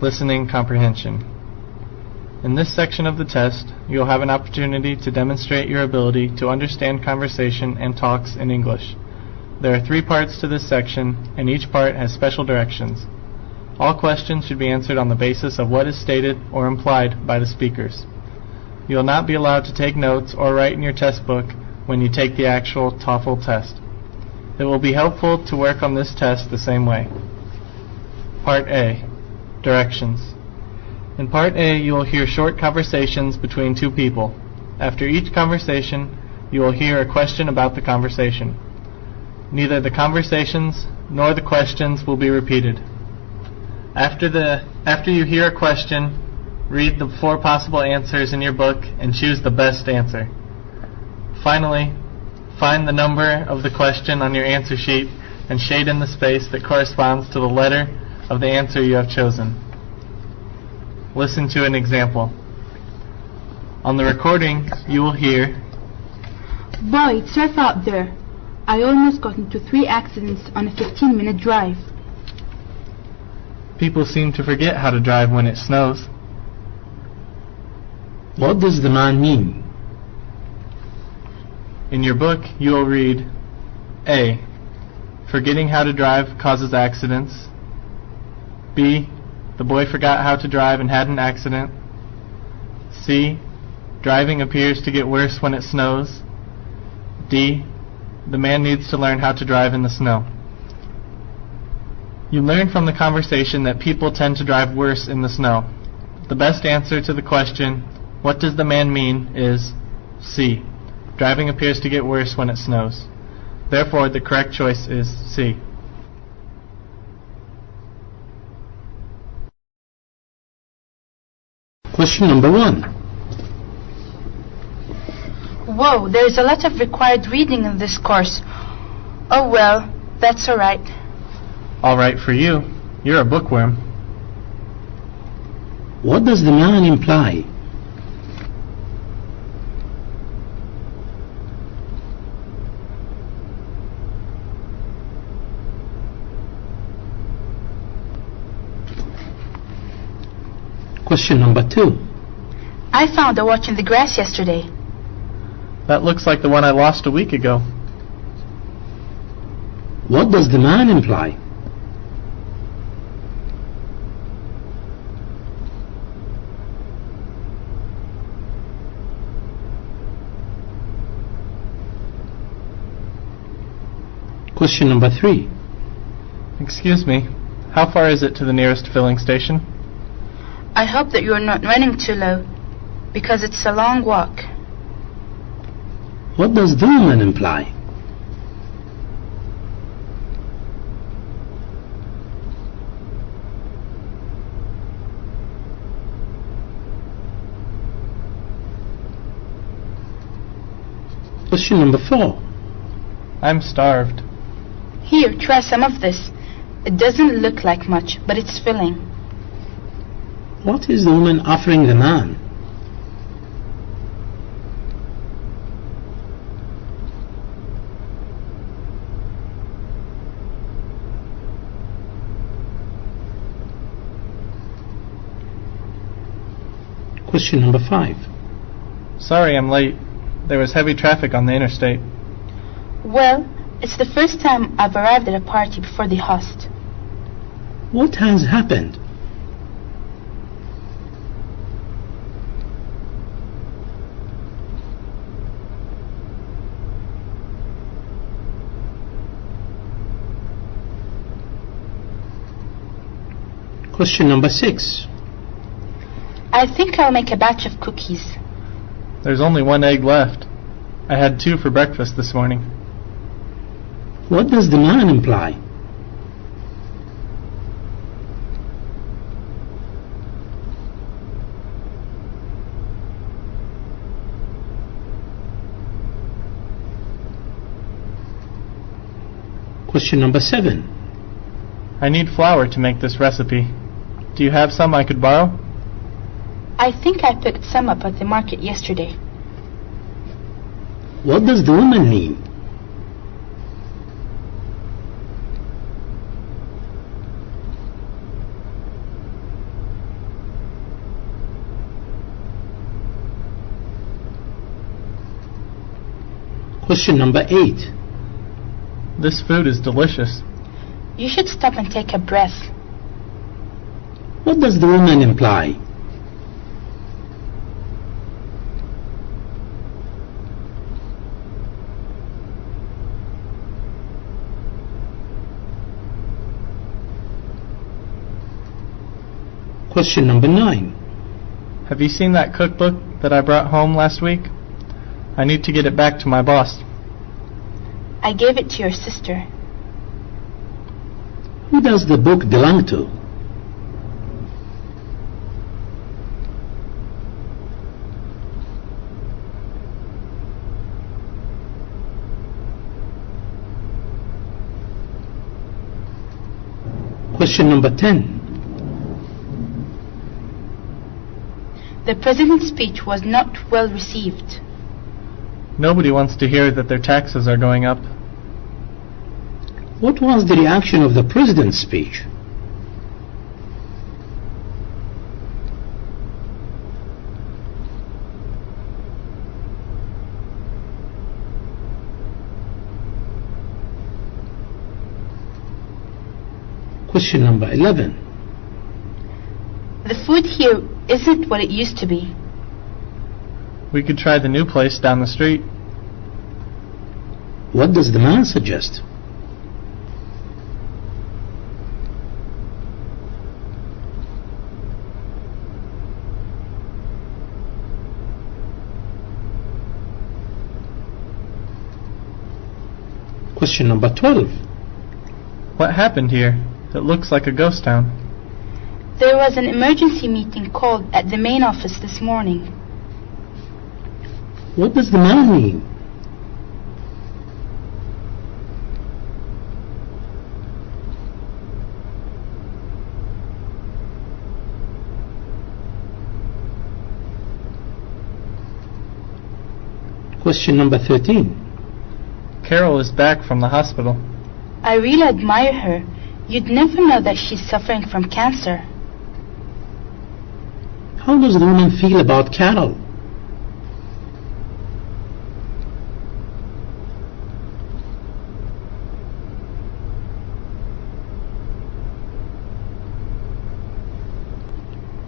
Listening Comprehension. In this section of the test, you will have an opportunity to demonstrate your ability to understand conversation and talks in English. There are 3 parts to this section, and each part has special directions. All questions should be answered on the basis of what is stated or implied by the speakers. You will not be allowed to take notes or write in your test book when you take the actual TOEFL test. It will be helpful to work on this test the same way. Part A. Directions. In Part A, you will hear short conversations between 2 people. After each conversation, you will hear a question about the conversation. Neither the conversations nor the questions will be repeated. After you hear a question, read the 4 possible answers in your book and choose the best answer. Finally, find the number of the question on your answer sheet and shade in the space that corresponds to the letter of the answer you have chosen. Listen to an example. On the recording, you will hear, "Boy, it's rough out there. I almost got into 3 accidents on a 15-minute drive." "People seem to forget how to drive when it snows." What does the man mean? In your book, you will read, A. Forgetting how to drive causes accidents. B. The boy forgot how to drive and had an accident. C. Driving appears to get worse when it snows. D. The man needs to learn how to drive in the snow. You learn from the conversation that people tend to drive worse in the snow. The best answer to the question, "What does the man mean?" is C. Driving appears to get worse when it snows. Therefore, the correct choice is C. Question number 1. Whoa, there's a lot of required reading in this course. Oh well, that's all right. All right for you. You're a bookworm. What does the man imply? Question number 2. I found a watch in the grass yesterday. That looks like the one I lost a week ago. What does the man imply? Question number 3. Excuse me, how far is it to the nearest filling station? I hope that you're not running too low, because it's a long walk. What does the woman imply? Question number 4. I'm starved. Here, try some of this. It doesn't look like much, but it's filling. What is the woman offering the man? Question number 5. Sorry I'm late. There was heavy traffic on the interstate. Well, it's the first time I've arrived at a party before the host. What has happened? Question number 6. I think I'll make a batch of cookies. There's only 1 egg left. I had 2 for breakfast this morning. What does the man imply? Question number 7. I need flour to make this recipe. Do you have some I could borrow? I think I picked some up at the market yesterday. What does the woman mean? Question number 8. This food is delicious. You should stop and take a breath. What does the woman imply? Question number 9. Have you seen that cookbook that I brought home last week? I need to get it back to my boss. I gave it to your sister. Who does the book belong to? Question number 10. The president's speech was not well received. Nobody wants to hear that their taxes are going up. What was the reaction of the president's speech? Question number 11. The food here isn't what it used to be. We could try the new place down the street. What does the man suggest? Question number 12. What happened here? It looks like a ghost town. There was an emergency meeting called at the main office this morning. What does the man mean? Question number 13. Carol is back from the hospital. I really admire her. You'd never know that she's suffering from cancer. How does the woman feel about Carol?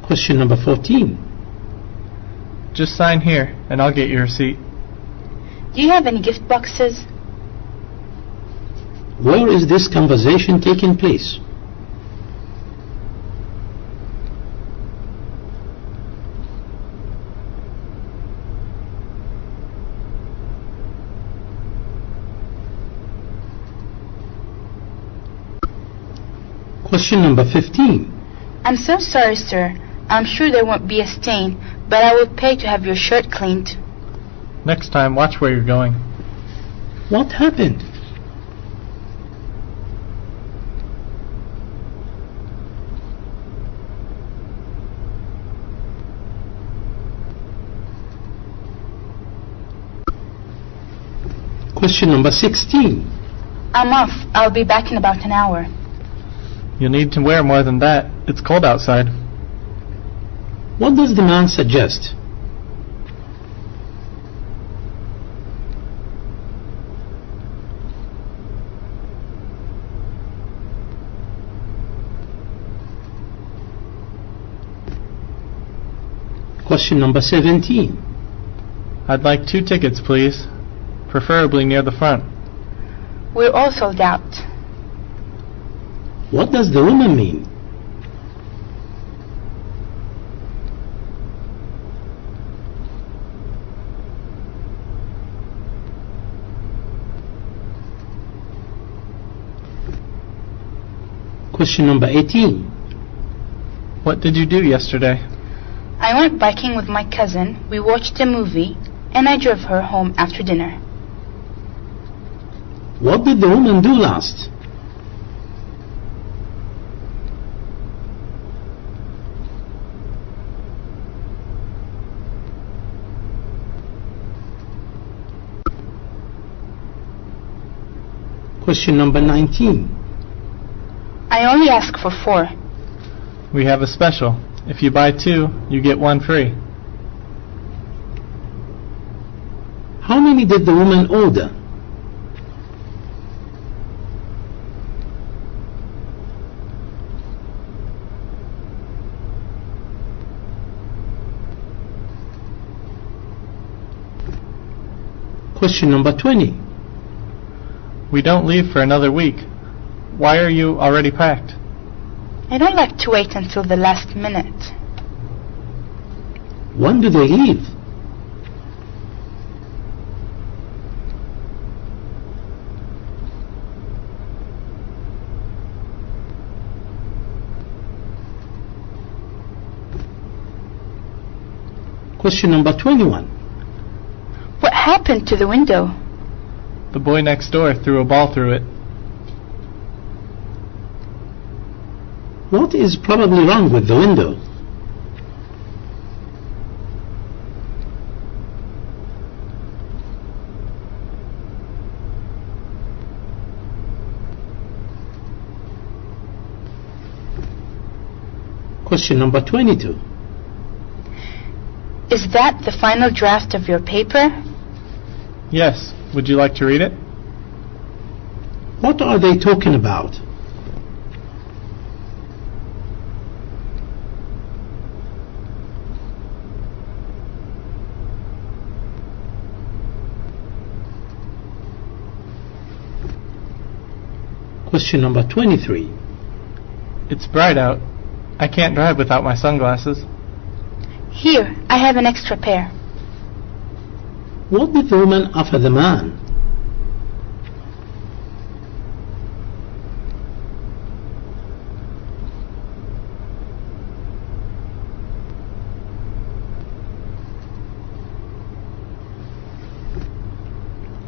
Question number 14. Just sign here, and I'll get your receipt. Do you have any gift boxes? Where is this conversation taking place? Question number 15. I'm so sorry, sir. I'm sure there won't be a stain, but I will pay to have your shirt cleaned. Next time, watch where you're going. What happened? Question number 16. I'm off. I'll be back in about an hour. You'll need to wear more than that. It's cold outside. What does the man suggest? Question number 17. I'd like 2 tickets, please. Preferably near the front. We're all sold out. What does the woman mean? Question number 18. What did you do yesterday? I went biking with my cousin, we watched a movie, and I drove her home after dinner. What did the woman do last? Question number 19. I only ask for 4. We have a special. If you buy 2, you get 1 free. How many did the woman order? Question number 20. We don't leave for another week. Why are you already packed? I don't like to wait until the last minute. When do they leave? Question number 21. What happened to the window? The boy next door threw a ball through it. What is probably wrong with the window? Question number 22. Is that the final draft of your paper? Yes. Would you like to read it? What are they talking about? Question number 23. It's bright out. I can't drive without my sunglasses. Here, I have an extra pair. What did the woman offer the man?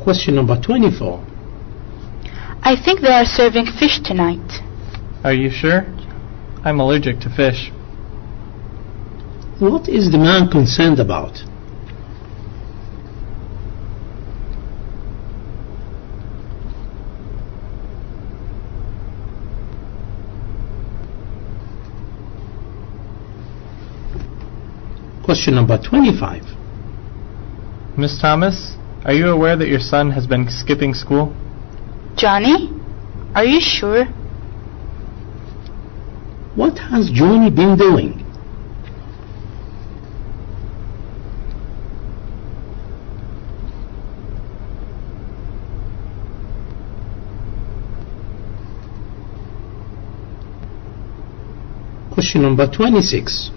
Question number 24. I think they are serving fish tonight. Are you sure? I'm allergic to fish. What is the man concerned about? Question number 25. Miss Thomas, are you aware that your son has been skipping school? Johnny? Are you sure? What has Johnny been doing? Question number 26.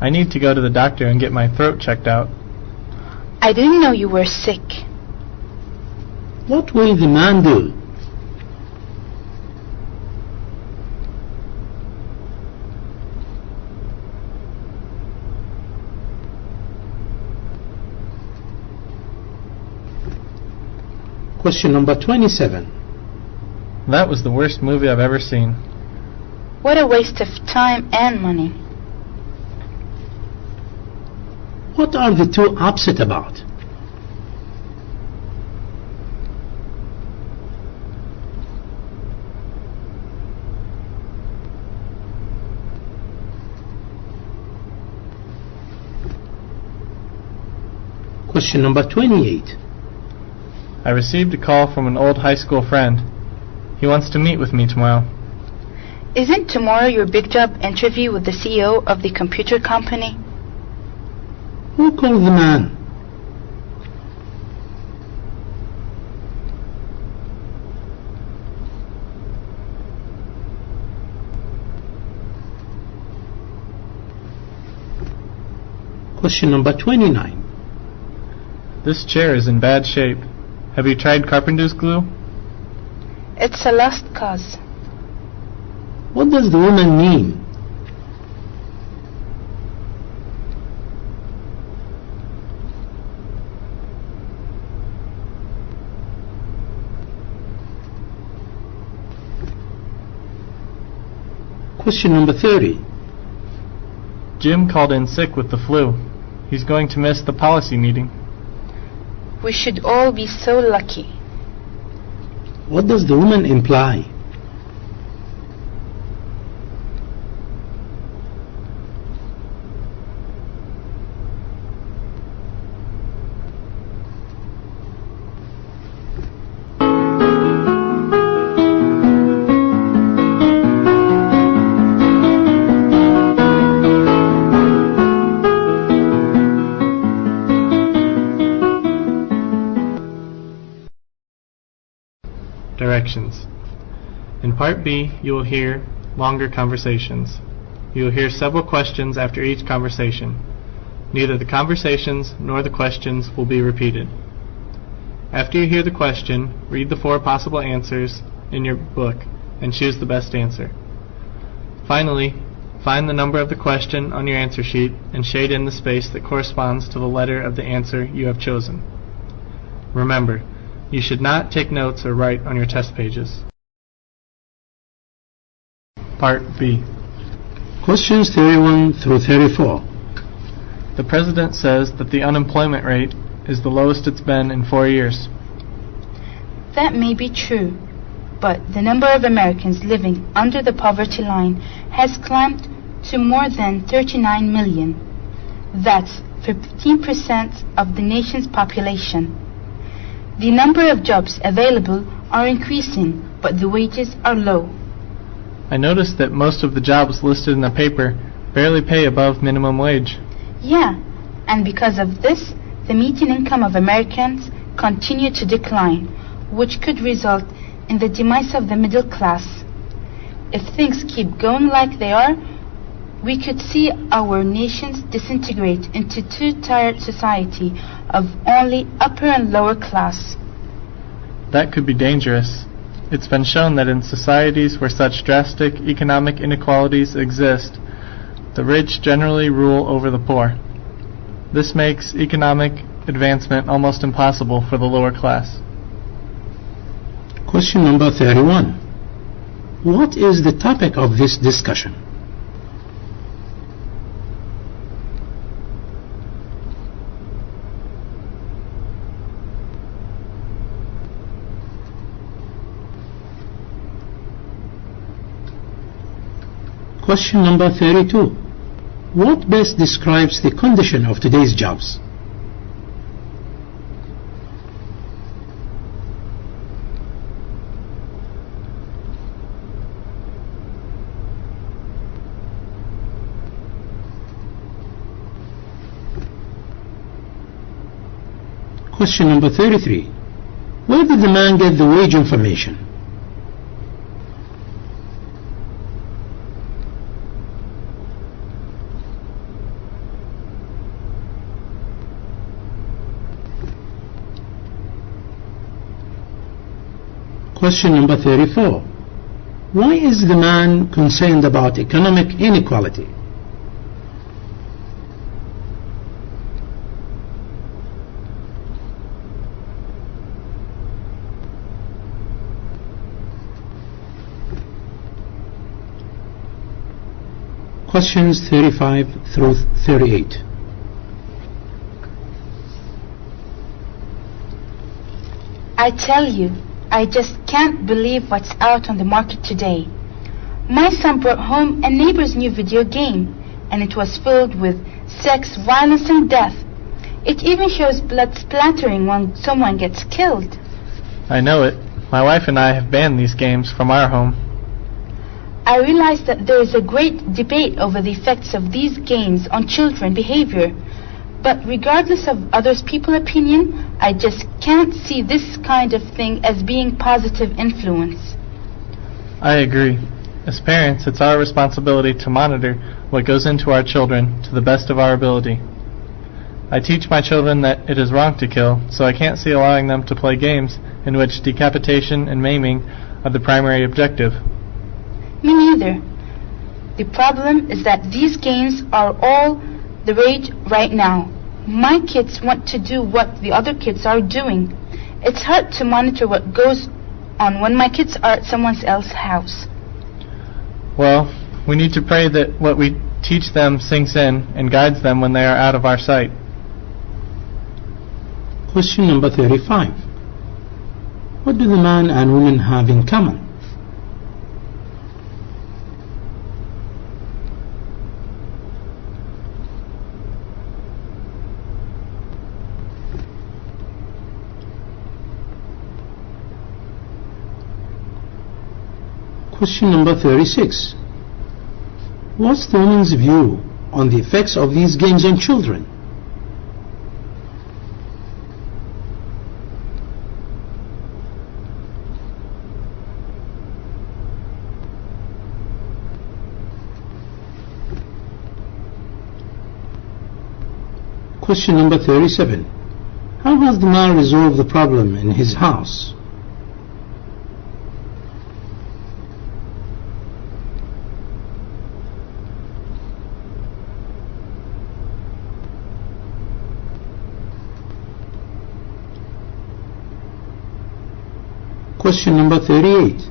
I need to go to the doctor and get my throat checked out. I didn't know you were sick. What will the man do? Question number 27. That was the worst movie I've ever seen. What a waste of time and money. What are the two upset about? Question number 28. I received a call from an old high school friend. He wants to meet with me tomorrow. Isn't tomorrow your big job interview with the CEO of the computer company? Who called the man? Question number 29. This chair is in bad shape. Have you tried carpenter's glue? It's a lost cause. What does the woman mean? Question number 30. Jim called in sick with the flu. He's going to miss the policy meeting. We should all be so lucky. What does the woman imply? sections. In Part B, you will hear longer conversations. You will hear several questions after each conversation. Neither the conversations nor the questions will be repeated. After you hear the question, read the 4 possible answers in your book and choose the best answer. Finally, find the number of the question on your answer sheet and shade in the space that corresponds to the letter of the answer you have chosen. Remember, you should not take notes or write on your test pages. Part B. Questions 31 through 34. The President says that the unemployment rate is the lowest it's been in 4 years. That may be true, but the number of Americans living under the poverty line has climbed to more than 39 million. That's 15% of the nation's population. The number of jobs available are increasing, but the wages are low. I noticed that most of the jobs listed in the paper barely pay above minimum wage. Yeah, and because of this, the median income of Americans continue to decline, which could result in the demise of the middle class. If things keep going like they are, we could see our nations disintegrate into two-tiered society of only upper and lower class. That could be dangerous. It's been shown that in societies where such drastic economic inequalities exist, the rich generally rule over the poor. This makes economic advancement almost impossible for the lower class. Question number 31. What is the topic of this discussion? Question number 32. What best describes the condition of today's jobs? Question number 33. Where did the man get the wage information? Question number 34. Why is the man concerned about economic inequality? Questions 35 through 38. I tell you, I just can't believe what's out on the market today. My son brought home a neighbor's new video game, and it was filled with sex, violence, and death. It even shows blood splattering when someone gets killed. I know it. My wife and I have banned these games from our home. I realize that there is a great debate over the effects of these games on children's behavior. But regardless of other people's opinion, I just can't see this kind of thing as being positive influence. I agree. As parents, it's our responsibility to monitor what goes into our children to the best of our ability. I teach my children that it is wrong to kill, so I can't see allowing them to play games in which decapitation and maiming are the primary objective. Me neither. The problem is that these games are all the rage right now. My kids want to do what the other kids are doing. It's hard to monitor what goes on when my kids are at someone else's house. Well, we need to pray that what we teach them sinks in and guides them when they are out of our sight. Question number 35. What do the man and woman have in common? Question number 36. What's the woman's view on the effects of these games on children? Question number 37. How has the man resolved the problem in his house? Question number 38.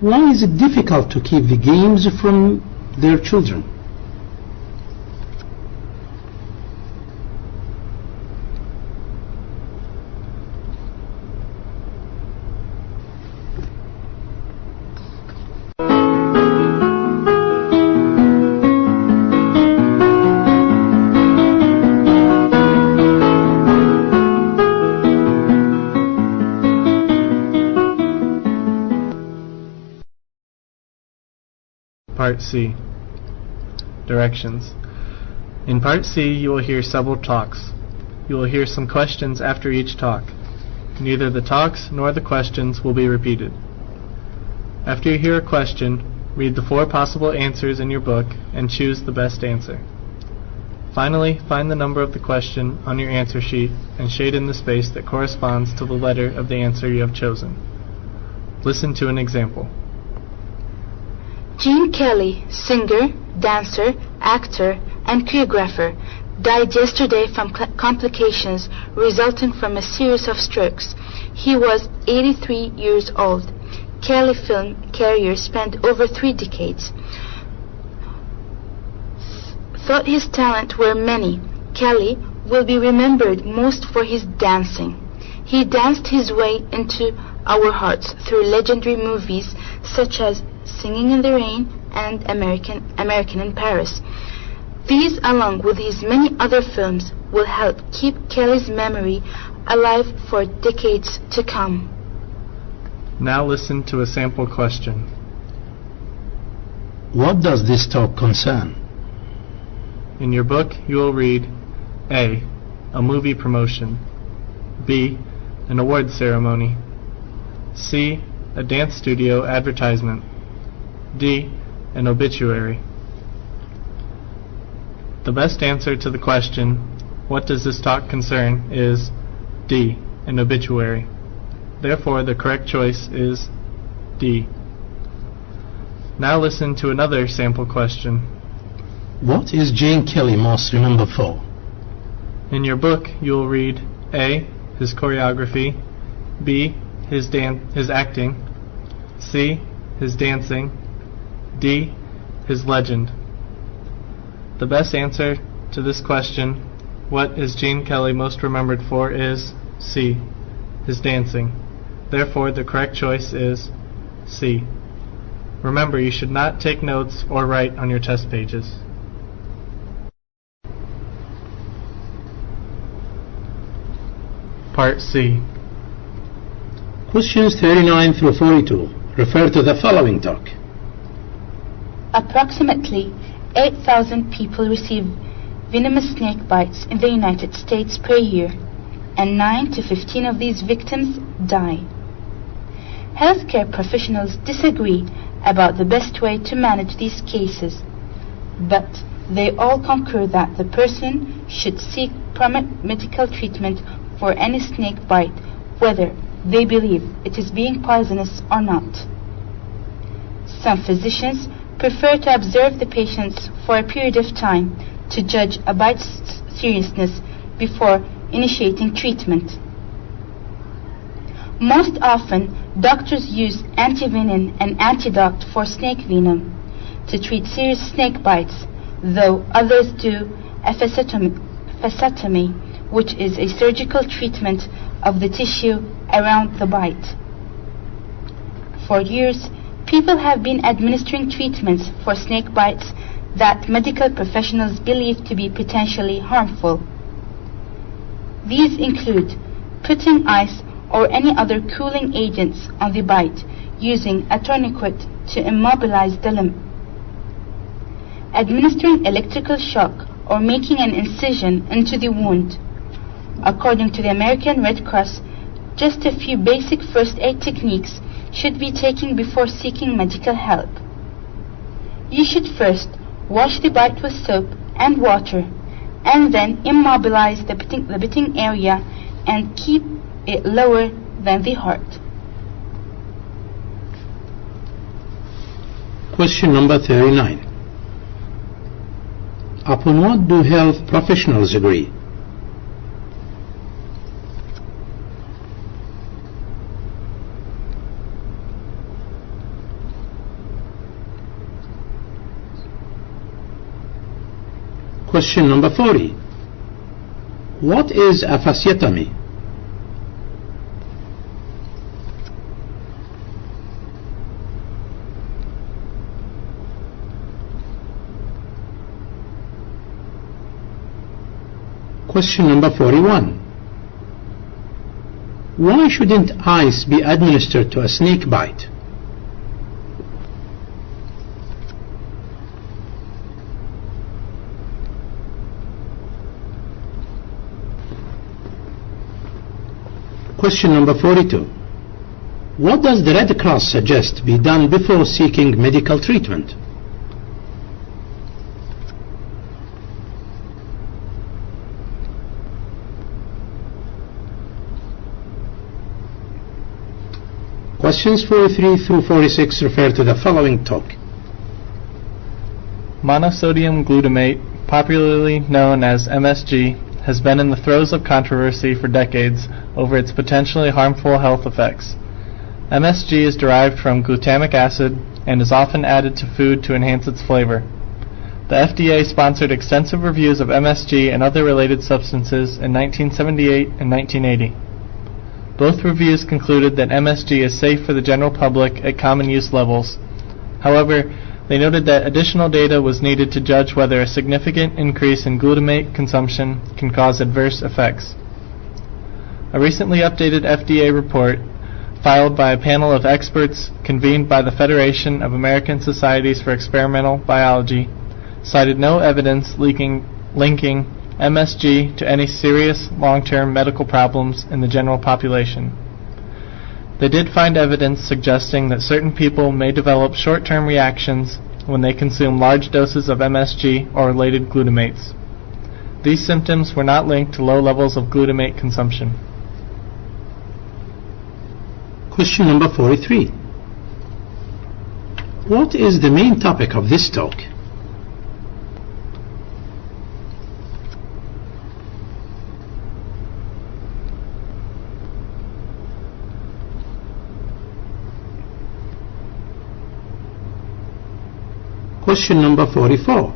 Why is it difficult to keep the games from their children? Part C. Directions. In Part C, you will hear several talks. You will hear some questions after each talk. Neither the talks nor the questions will be repeated. After you hear a question, read the 4 possible answers in your book and choose the best answer. Finally, find the number of the question on your answer sheet and shade in the space that corresponds to the letter of the answer you have chosen. Listen to an example. Gene Kelly, singer, dancer, actor, and choreographer, died yesterday from complications resulting from a series of strokes. He was 83 years old. Kelly film career spanned over 3 decades. Thought his talent were many, Kelly will be remembered most for his dancing. He danced his way into our hearts through legendary movies such as Singing in the Rain and American in Paris. These, along with his many other films, will help keep Kelly's memory alive for decades to come. Now listen to a sample question. What does this talk concern? In your book, you will read A. A movie promotion. B. An award ceremony. C. A dance studio advertisement. D. An obituary. The best answer to the question, what does this talk concern, is D. An obituary. Therefore, the correct choice is D. Now listen to another sample question. What is Gene Kelly most remembered for? In your book, you will read A. His choreography. B. His acting. C. His dancing. D. His legend. The best answer to this question, what is Gene Kelly most remembered for, is C. His dancing. Therefore, the correct choice is C. Remember, you should not take notes or write on your test pages. Part C. Questions 39 through 42 refer to the following talk. Approximately 8,000 people receive venomous snake bites in the United States per year, and 9 to 15 of these victims die. Healthcare professionals disagree about the best way to manage these cases, but they all concur that the person should seek prompt medical treatment for any snake bite, whether they believe it is being poisonous or not. Some physicians prefer to observe the patients for a period of time to judge a bite's seriousness before initiating treatment. Most often, doctors use antivenin and antidote for snake venom to treat serious snake bites, though others do a fascectomy, which is a surgical treatment of the tissue around the bite. For years, people have been administering treatments for snake bites that medical professionals believe to be potentially harmful. These include putting ice or any other cooling agents on the bite, using a tourniquet to immobilize the limb, administering electrical shock, or making an incision into the wound. According to the American Red Cross, just a few basic first aid techniques should be taken before seeking medical help. You should first wash the bite with soap and water, and then immobilize the beating area and keep it lower than the heart. Question number 39. Upon what do health professionals agree? Question number 40. What is a fasciotomy? Question number 41. Why shouldn't ice be administered to a snake bite? Question number 42. What does the Red Cross suggest be done before seeking medical treatment? Questions 43 through 46 refer to the following talk. Monosodium glutamate, popularly known as MSG, has been in the throes of controversy for decades over its potentially harmful health effects. MSG is derived from glutamic acid and is often added to food to enhance its flavor. The FDA sponsored extensive reviews of MSG and other related substances in 1978 and 1980. Both reviews concluded that MSG is safe for the general public at common use levels. However, they noted that additional data was needed to judge whether a significant increase in glutamate consumption can cause adverse effects. A recently updated FDA report, filed by a panel of experts convened by the Federation of American Societies for Experimental Biology, cited no evidence linking MSG to any serious long-term medical problems in the general population. They did find evidence suggesting that certain people may develop short-term reactions when they consume large doses of MSG or related glutamates. These symptoms were not linked to low levels of glutamate consumption. Question number 43. What is the main topic of this talk? Question number 44.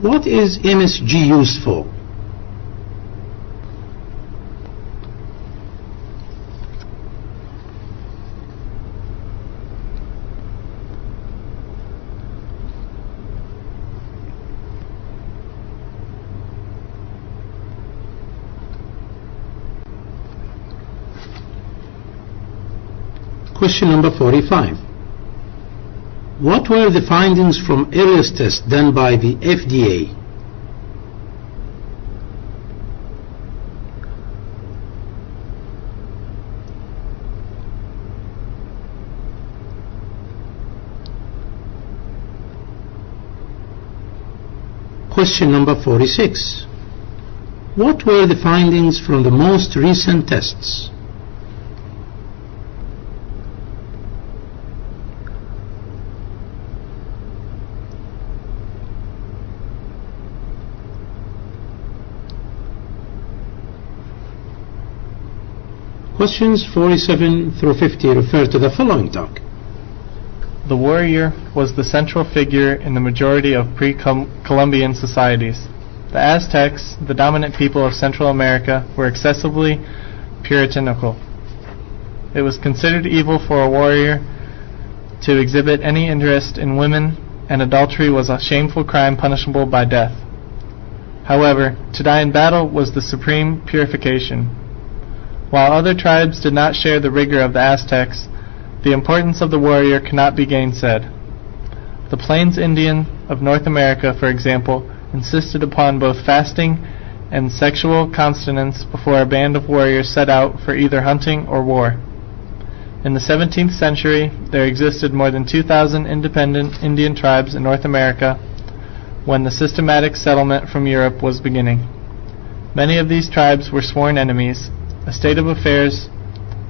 What is MSG used for? Question number 45. What were the findings from earlier tests done by the FDA? Question number 46. What were the findings from the most recent tests? Questions 47 through 50 refer to the following talk. The warrior was the central figure in the majority of pre-Columbian societies. The Aztecs, the dominant people of Central America, were excessively puritanical. It was considered evil for a warrior to exhibit any interest in women, and adultery was a shameful crime punishable by death. However, to die in battle was the supreme purification. While other tribes did not share the rigor of the Aztecs, the importance of the warrior cannot be gainsaid. The Plains Indian of North America, for example, insisted upon both fasting and sexual continence before a band of warriors set out for either hunting or war. In the 17th century, there existed more than 2,000 independent Indian tribes in North America, when the systematic settlement from Europe was beginning. Many of these tribes were sworn enemies, a state of affairs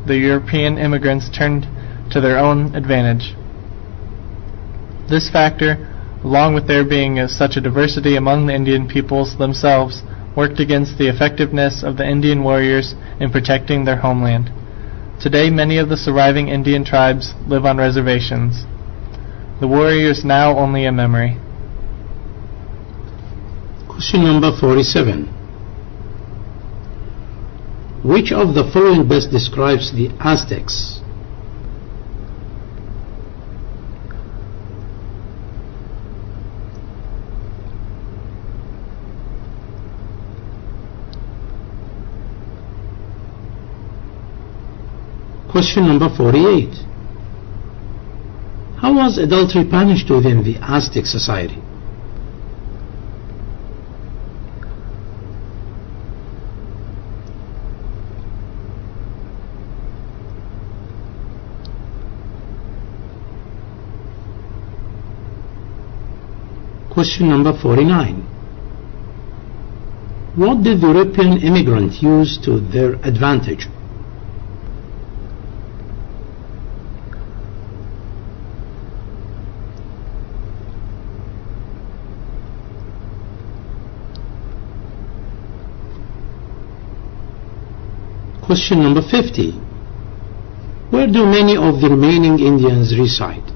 the European immigrants turned to their own advantage. This factor, along with there being such a diversity among the Indian peoples themselves, worked against the effectiveness of the Indian warriors in protecting their homeland. Today, many of the surviving Indian tribes live on reservations. The warrior is now only a memory. Question number 47. Which of the following best describes the Aztecs? Question number 48. How was adultery punished within the Aztec society? Question number 49. What did the European immigrant use to their advantage? Question number 50. Where do many of the remaining Indians reside?